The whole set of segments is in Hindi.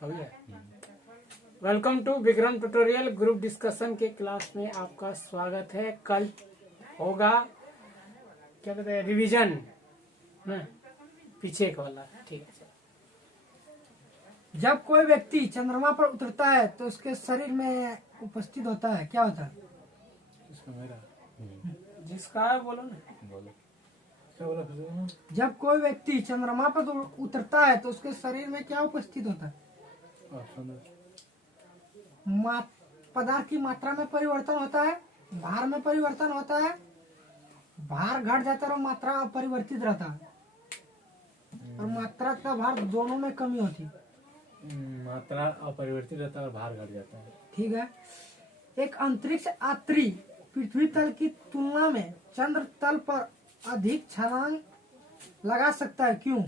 Welcome to Vikram tutorial group discussion के क्लास में आपका स्वागत है। कल होगा क्या कहते हैं रिवीजन ना, पीछे का वाला। ठीक है। जब कोई व्यक्ति चंद्रमा पर उतरता है तो उसके शरीर में उपस्थित होता है, क्या होता है? जिसका है बोलो ना। जब कोई व्यक्ति चंद्रमा पर उतरता है तो उसके शरीर में क्या उपस्थित होता है? पदार्थ की मात्रा में परिवर्तन होता है, भार में परिवर्तन होता है, भार घट जाता है और मात्रा अपरिवर्तित रहता है, और मात्रा का भार दोनों में कमी होती है। मात्रा अपरिवर्तित रहता है और भार घट जाता है। ठीक है। एक अंतरिक्ष यात्री पृथ्वी तल की तुलना में चंद्र तल पर अधिक छलांग लगा सकता है, क्यों?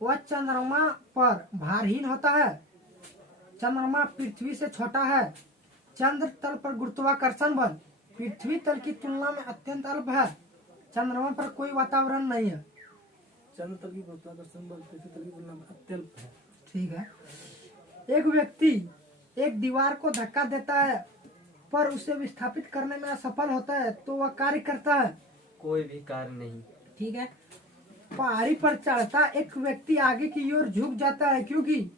वह चंद्रमा पर भारहीन होता है, चंद्रमा पृथ्वी से छोटा है, चंद्र तल पर गुरुत्वाकर्षण बल पृथ्वी तल की तुलना में अत्यंत अल्प है, चंद्रमा पर कोई वातावरण नहीं है। चंद्र तल की गुरुत्वाकर्षण बल पृथ्वी तल की तुलना में अत्यल्प है। ठीक है। एक व्यक्ति एक दीवार को धक्का देता है पर उसे विस्थापित करने में असफल होता है तो वह कार्य करता है? कोई भी कार्य नहीं। ठीक है। पहाड़ी पर चढ़ता एक व्यक्ति आगे की ओर झुक जाता है, क्योंकि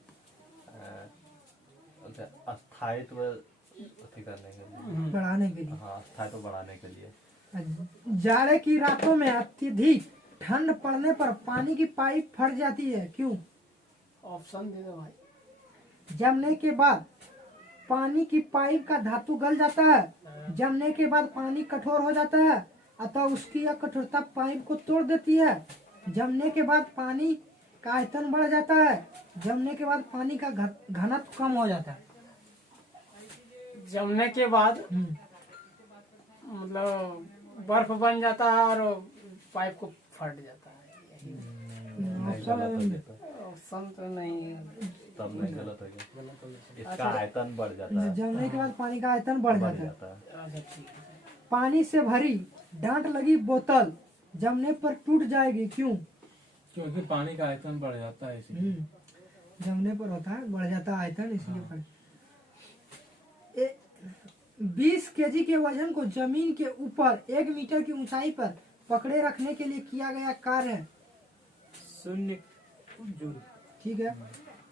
स्थायित्व करने के लिए, बढ़ाने के लिए। हाँ, स्थायित्व बढ़ाने के लिए। जाड़े की रातों में अत्यधिक ठंड पड़ने पर पानी की पाइप फट जाती है, क्यों? ऑप्शन दे दो भाई। जमने के बाद पानी की पाइप का धातु गल जाता है, जमने के बाद पानी कठोर हो जाता है, अतः उसकी यह कठोरता पाइप को तोड़ देती है। जमने के बाद पानी का आयतन बढ़ जाता है, जमने के बाद पानी का घनत्व कम हो जाता है। जमने के बाद मतलब बर्फ बन जाता है और पाइप को फट जाता है। ऑप्शन तो नहीं, तब नहीं, गलत हो गया। इसका आयतन बढ़ जाता है। जमने के बाद पानी का आयतन बढ़ जाता है। अच्छा ठीक है। पानी से भरी डांट लगी बोतल जमने पर टूट जाएगी, क्यों? क्योंकि पानी का आयतन बढ़ जाता है, इसलिए। जमने पर होता है, बढ़ जाता है आयतन, इसलिए। 20 केजी के वजन को जमीन के ऊपर 1 मीटर की ऊंचाई पर पकड़े रखने के लिए किया गया कार्य है? शून्य जूल। ठीक है।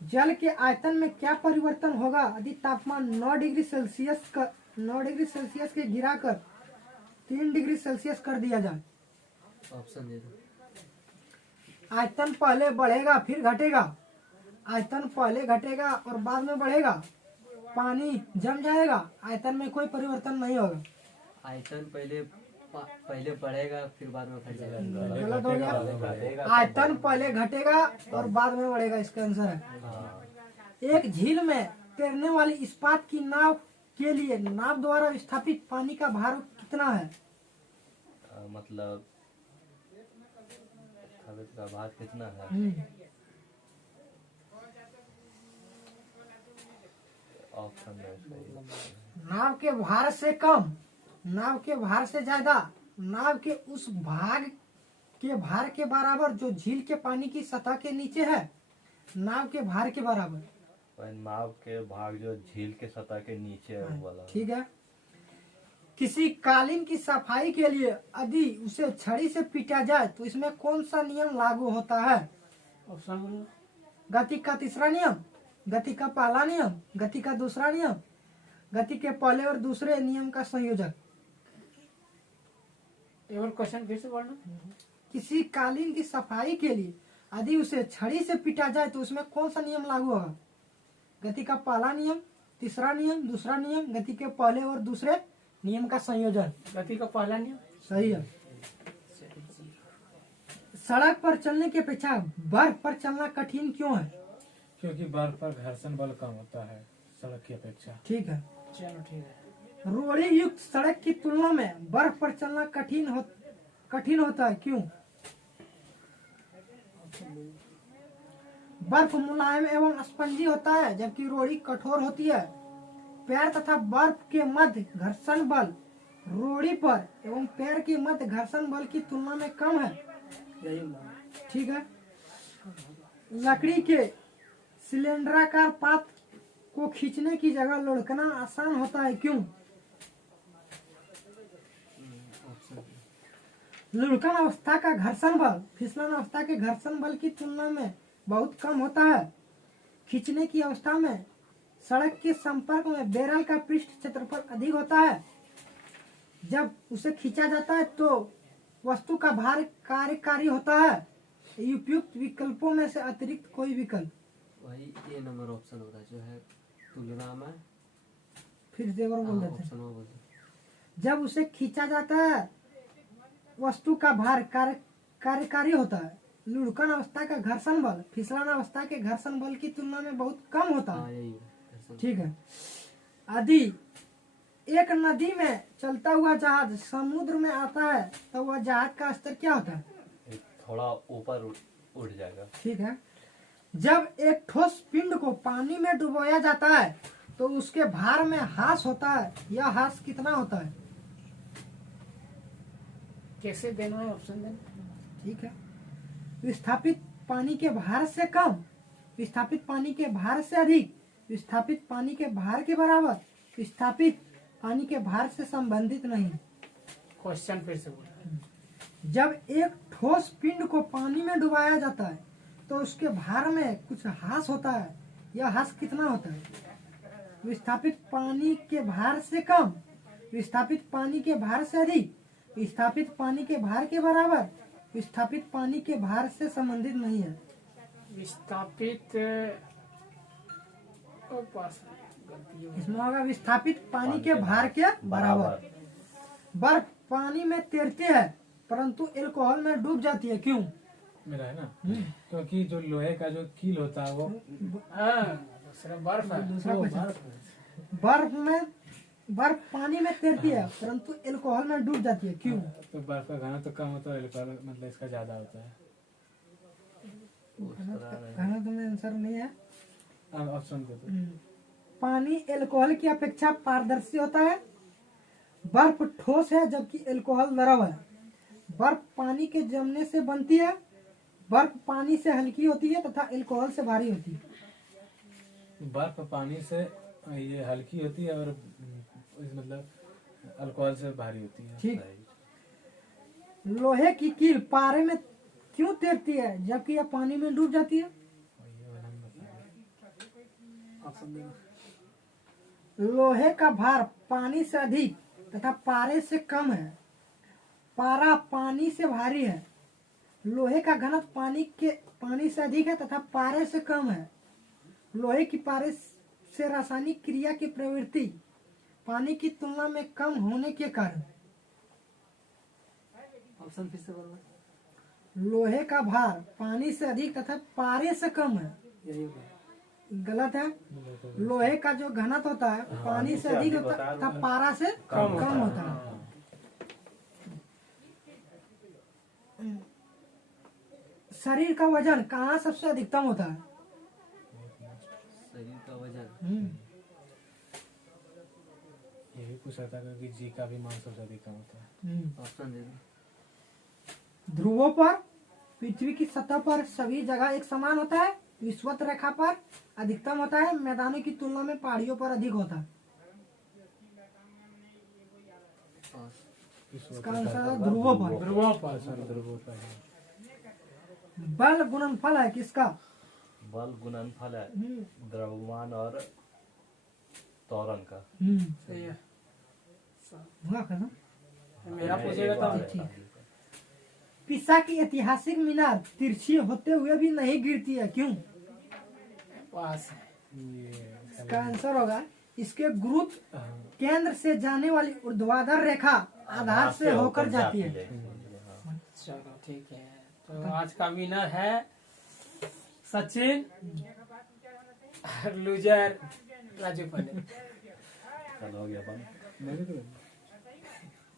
जल के आयतन में क्या परिवर्तन होगा यदि तापमान 9 डिग्री सेल्सियस के गिराकर 3 डिग्री सेल्सियस कर दिया जाए? ऑप्शन दे दो। आयतन पहले बढ़ेगा फिर घटेगा, आयतन पहले घटेगा और बाद में बढ़ेगा, पानी जम जाएगा, आयतन में कोई परिवर्तन नहीं होगा। आयतन पहले बढ़ेगा फिर बाद में घट जाएगा। गलत हो गया। आयतन पहले घटेगा और बाद में बढ़ेगा, इसका आंसर है। एक झील में तैरने वाली इस्पात की नाव के लिए नाव द्वारा विस्थापित पानी का भार कितना है? मतलब का भार कितना है? ऑप्शन नाव के भार से कम, नाव के भार से ज्यादा, नाव के उस भाग के भार के बराबर जो झील के पानी की सतह के नीचे है, नाव के भार के बराबर। नाव के भाग जो झील के सतह के नीचे है वाला। ठीक है। किसी कालीन की सफाई के लिए यदि उसे छड़ी से पीटा जाए तो इसमें कौन सा नियम लागू होता है? ऑप्शन गति का तीसरा नियम, गति का पहला नियम, गति का दूसरा नियम, गति के पहले और दूसरे नियम का संयोजक। एक और क्वेश्चन फिर से बोलना। किसी कालीन की सफाई के लिए यदि उसे छड़ी से पीटा जाए तो उसमें कौन सा नियम लागू होगा? गति का पहला नियम, तीसरा नियम, दूसरा नियम, गति के पहले और दूसरे नियम का संयोजन। गति का पहला नियम सही है। सड़क पर चलने की अपेक्षा बर्फ पर चलना कठिन क्यों है? क्योंकि बर्फ पर घर्षण बल कम होता है सड़क की अपेक्षा। ठीक है। चलो ठीक है। रोड़ी युक्त सड़क की तुलना में बर्फ पर चलना कठिन होता है, क्यों? बर्फ मुलायम एवं स्पंजी होता है जबकि रोड़ी कठोर होती है। पैर तथा बर्फ के मध्य घर्षण बल रोड़ी पर एवं पैर के मध्य घर्षण बल की तुलना में कम है। ठीक है। लकड़ी के सिलेंडराकार पात को खींचने की जगह लुढ़कना आसान होता है, क्यों? ऑप्शन लुढ़कन अवस्था का घर्षण बल फिसलन अवस्था के घर्षण बल की तुलना में बहुत कम होता है। खींचने की अवस्था में सड़क के संपर्क में बैरल का पृष्ठ क्षेत्रफल अधिक होता है। जब उसे खींचा जाता है तो वस्तु का भार कार्यकारी होता है। उपयुक्त विकल्पों में से अतिरिक्त कोई विकल्प? वही ए नंबर ऑप्शन होता है जो है तुलना में। फिर से एक बार बोल हाँ, देते हैं। ऑप्शन वो बोल दो। जब उसे खींचा जाता है वस्तु का भार कार्यकारी होता है। लुढ़कन अवस्था का घर्षण बल फिसलन अवस्था के घर्षण बल की तुलना में बहुत कम होता हाँ है। यही है दर्शन। ठीक है। यदि एक नदी में चलता हुआ जहाज समुद्र में आता है तो वह जहाज का स्तर क्या होता है? एक थोड़ा ऊपर उठ जाएगा। ठीक है। जब एक ठोस पिंड को पानी में डुबोया जाता है तो उसके भार में ह्रास होता है। यह ह्रास कितना होता है? कैसे देना है ऑप्शन देना? ठीक है। विस्थापित पानी के भार से कम, विस्थापित पानी के भार से अधिक, विस्थापित पानी के भार के बराबर, विस्थापित पानी के भार से संबंधित नहीं। क्वेश्चन फिर से बोलो। जब एक ठोस पिंड को पानी में डुबाया जाता है तो उसके भार में कुछ ह्रास होता है। यह ह्रास कितना होता है? विस्थापित पानी के भार से कम, विस्थापित पानी के भार से अधिक, विस्थापित पानी के भार के बराबर, विस्थापित पानी के भार से संबंधित नहीं है। विस्थापित गलती हो इसमें होगा विस्थापित पानी के भार के बराबर। बर्फ पानी में तैरती है परंतु अल्कोहल में डूब जाती है, क्यों? मेरा है ना, क्योंकि जो लोहे का जो कील होता है वो हाँ, दूसरा बर्फ है। दूसरा क्वेश्चन। बर्फ पानी में तैरती है परंतु अल्कोहल में डूब जाती है, क्यों? तो बर्फ का घना तो कम होता है, अल्कोहल मतलब इसका ज्यादा होता है। कहना तुम्हें आंसर नहीं है। अब ऑप्शन दे दो। पानी अल्कोहल की अपेक्षा पारदर्शी होता है। बर्फ ठोस है जबकि अल्कोहल द्रव है। बर्फ पानी के जमने से बनती है। बर्फ पानी से हल्की होती है तथा अल्कोहल से भारी होती है। बर्फ पानी से ये हल्की होती है और मतलब अल्कोहल से भारी होती है। ठीक। लोहे की कील पारे में क्यों तैरती है जबकि यह पानी में डूब जाती है? ये वाला हम बताएंगे। ऑप्शन देना। लोहे का भार पानी से अधिक तथा पारे से कम है। पारा पानी से भारी है। लोहे का घनत्व पानी से अधिक है तथा पारे से कम है। लोहे की पारे से रासायनिक क्रिया की प्रवृत्ति पानी की तुलना में कम होने के कारण। ऑप्शन फिर से बोलना। लोहे का भार पानी से अधिक तथा पारे से कम है। यही होगा। गलत है। लोहे का जो घनत्व होता है पानी से अधिक होता है तथा पारा से कम होता है। शरीर का वजन कहाँ सबसे अधिकतम होता है? शरीर का वजन ये भी पूछा था कि जी का भी मान सबसे अधिक कम होता है। ऑप्शन दे दो। ध्रुवों पर, पृथ्वी की सतह पर सभी जगह एक समान होता है। विषुवत रेखा पर अधिकतम होता है। मैदानों की तुलना में पहाड़ियों पर अधिक होता है। इसका आंसर है ध्रुवों पर। ध्रुवों पर। ध्रुवों पर है। बल गुणनफल है किसका? बल गुणनफल है द्रव्यमान और त्वरण का। सही है। हुआ खत्म? मेरा पूछेगा तो ठीक है। पिसा की ऐतिहासिक मीनार तिरछी होते हुए भी नहीं गिरती है, क्यों? पास है। ये इसका आंसर होगा इसके गुरुत्व केंद्र से जाने वाली ऊर्ध्वाधर रेखा आधार से होकर जाती है। चलो ठीक है। तो आज का विनर है सचिन, लूजर राजू पंडित। चलो हो गया बंद। मेरे को